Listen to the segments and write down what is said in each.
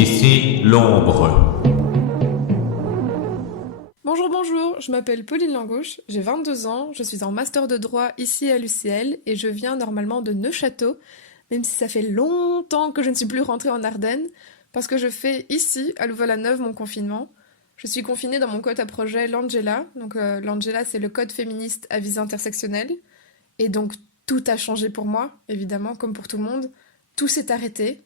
Ici l'ombre. Bonjour, je m'appelle Pauline Langouche, j'ai 22 ans, je suis en master de droit ici à l'UCL et je viens normalement de Neufchâteau, même si ça fait longtemps que je ne suis plus rentrée en Ardennes, parce que je fais ici, à Louvain-la-Neuve, mon confinement. Je suis confinée dans mon code à projet l'Angela, donc l'Angela c'est le code féministe à visée intersectionnelle, et donc tout a changé pour moi, évidemment, comme pour tout le monde. Tout s'est arrêté,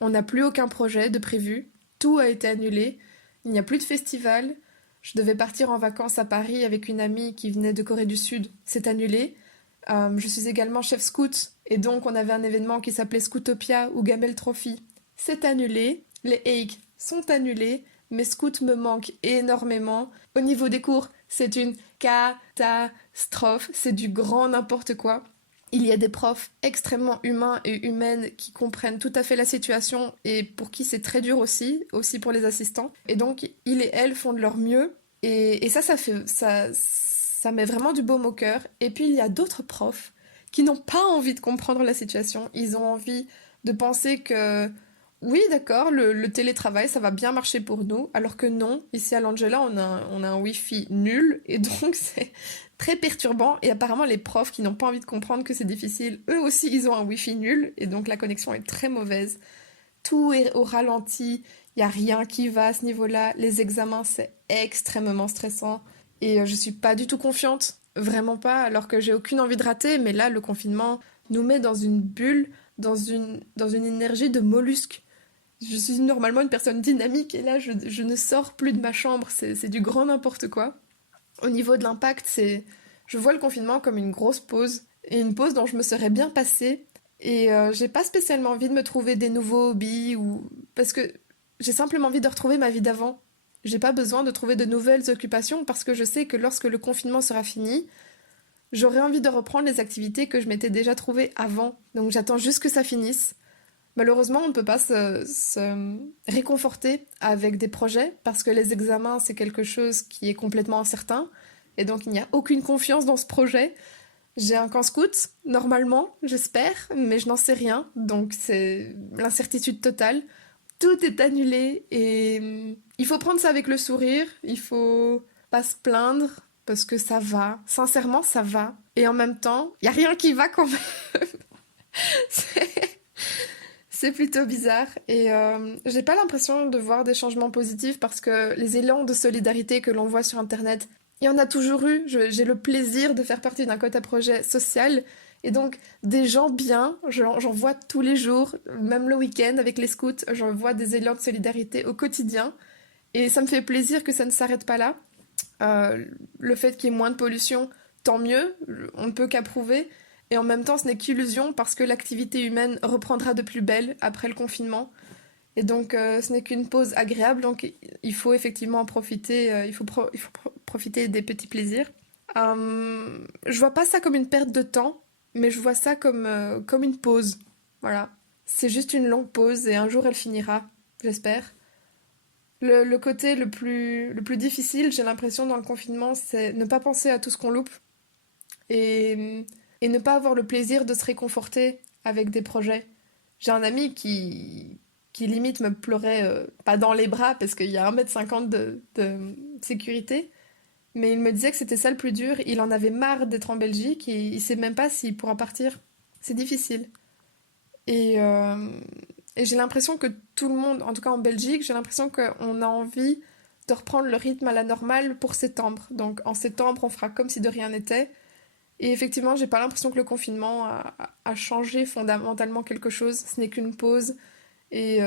on n'a plus aucun projet de prévu, tout a été annulé, il n'y a plus de festival. Je devais partir en vacances à Paris avec une amie qui venait de Corée du Sud. C'est annulé. Je suis également chef scout et donc on avait un événement qui s'appelait Scootopia ou Gamel Trophy. C'est annulé. Les Haigs sont annulés. Mes scouts me manquent énormément. Au niveau des cours, c'est une catastrophe. C'est du grand n'importe quoi. Il y a des profs extrêmement humains et humaines qui comprennent tout à fait la situation et pour qui c'est très dur aussi pour les assistants. Et donc, ils et elles font de leur mieux. Et ça met vraiment du baume au cœur. Et puis, il y a d'autres profs qui n'ont pas envie de comprendre la situation. Ils ont envie de penser que, oui, d'accord, le télétravail, ça va bien marcher pour nous. Alors que non, ici à l'Angela, on a un Wi-Fi nul. Et donc, c'est très perturbant. Et apparemment, les profs qui n'ont pas envie de comprendre que c'est difficile, eux aussi, ils ont un Wi-Fi nul. Et donc, la connexion est très mauvaise. Tout est au ralenti. Il n'y a rien qui va à ce niveau-là. Les examens, c'est extrêmement stressant. Et je suis pas du tout confiante. Vraiment pas. Alors que j'ai aucune envie de rater. Mais là, le confinement nous met dans une bulle, dans une énergie de mollusque. Je suis normalement une personne dynamique. Et là, je ne sors plus de ma chambre. C'est du grand n'importe quoi. Au niveau de l'impact, je vois le confinement comme une grosse pause, et une pause dont je me serais bien passée, et j'ai pas spécialement envie de me trouver des nouveaux hobbies, parce que j'ai simplement envie de retrouver ma vie d'avant. J'ai pas besoin de trouver de nouvelles occupations, parce que je sais que lorsque le confinement sera fini, j'aurai envie de reprendre les activités que je m'étais déjà trouvées avant, donc j'attends juste que ça finisse. Malheureusement, on ne peut pas se réconforter avec des projets parce que les examens, c'est quelque chose qui est complètement incertain et donc il n'y a aucune confiance dans ce projet. J'ai un camp scout, normalement, j'espère, mais je n'en sais rien, donc c'est l'incertitude totale. Tout est annulé et il faut prendre ça avec le sourire, il faut pas se plaindre parce que ça va, sincèrement ça va. Et en même temps, il n'y a rien qui va quand même. C'est- C'est plutôt bizarre et j'ai pas l'impression de voir des changements positifs parce que les élans de solidarité que l'on voit sur internet, il y en a toujours eu. J'ai le plaisir de faire partie d'un quota projet social et donc des gens bien, j'en vois tous les jours, même le week-end avec les scouts, j'en vois des élans de solidarité au quotidien et ça me fait plaisir que ça ne s'arrête pas là. Le fait qu'il y ait moins de pollution, tant mieux, on ne peut qu'approuver. Et en même temps, ce n'est qu'illusion parce que l'activité humaine reprendra de plus belle après le confinement. Et donc, ce n'est qu'une pause agréable. Donc, il faut effectivement en profiter. Il faut profiter des petits plaisirs. Je vois pas ça comme une perte de temps, mais je vois ça comme une pause. Voilà. C'est juste une longue pause et un jour elle finira, j'espère. Le côté le plus difficile, j'ai l'impression, dans le confinement, c'est ne pas penser à tout ce qu'on loupe et, et ne pas avoir le plaisir de se réconforter avec des projets. J'ai un ami qui limite me pleurait, pas dans les bras parce qu'il y a 1,50 m de sécurité, mais il me disait que c'était ça le plus dur. Il en avait marre d'être en Belgique et il sait même pas s'il pourra partir. C'est difficile. Et, euh, et j'ai l'impression que tout le monde, en tout cas en Belgique, j'ai l'impression qu'on a envie de reprendre le rythme à la normale pour septembre. Donc en septembre, on fera comme si de rien n'était. Et effectivement, j'ai pas l'impression que le confinement a changé fondamentalement quelque chose. Ce n'est qu'une pause et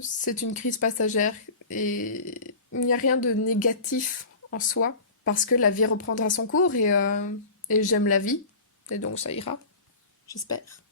c'est une crise passagère. Et il n'y a rien de négatif en soi parce que la vie reprendra son cours et j'aime la vie. Et donc ça ira, j'espère.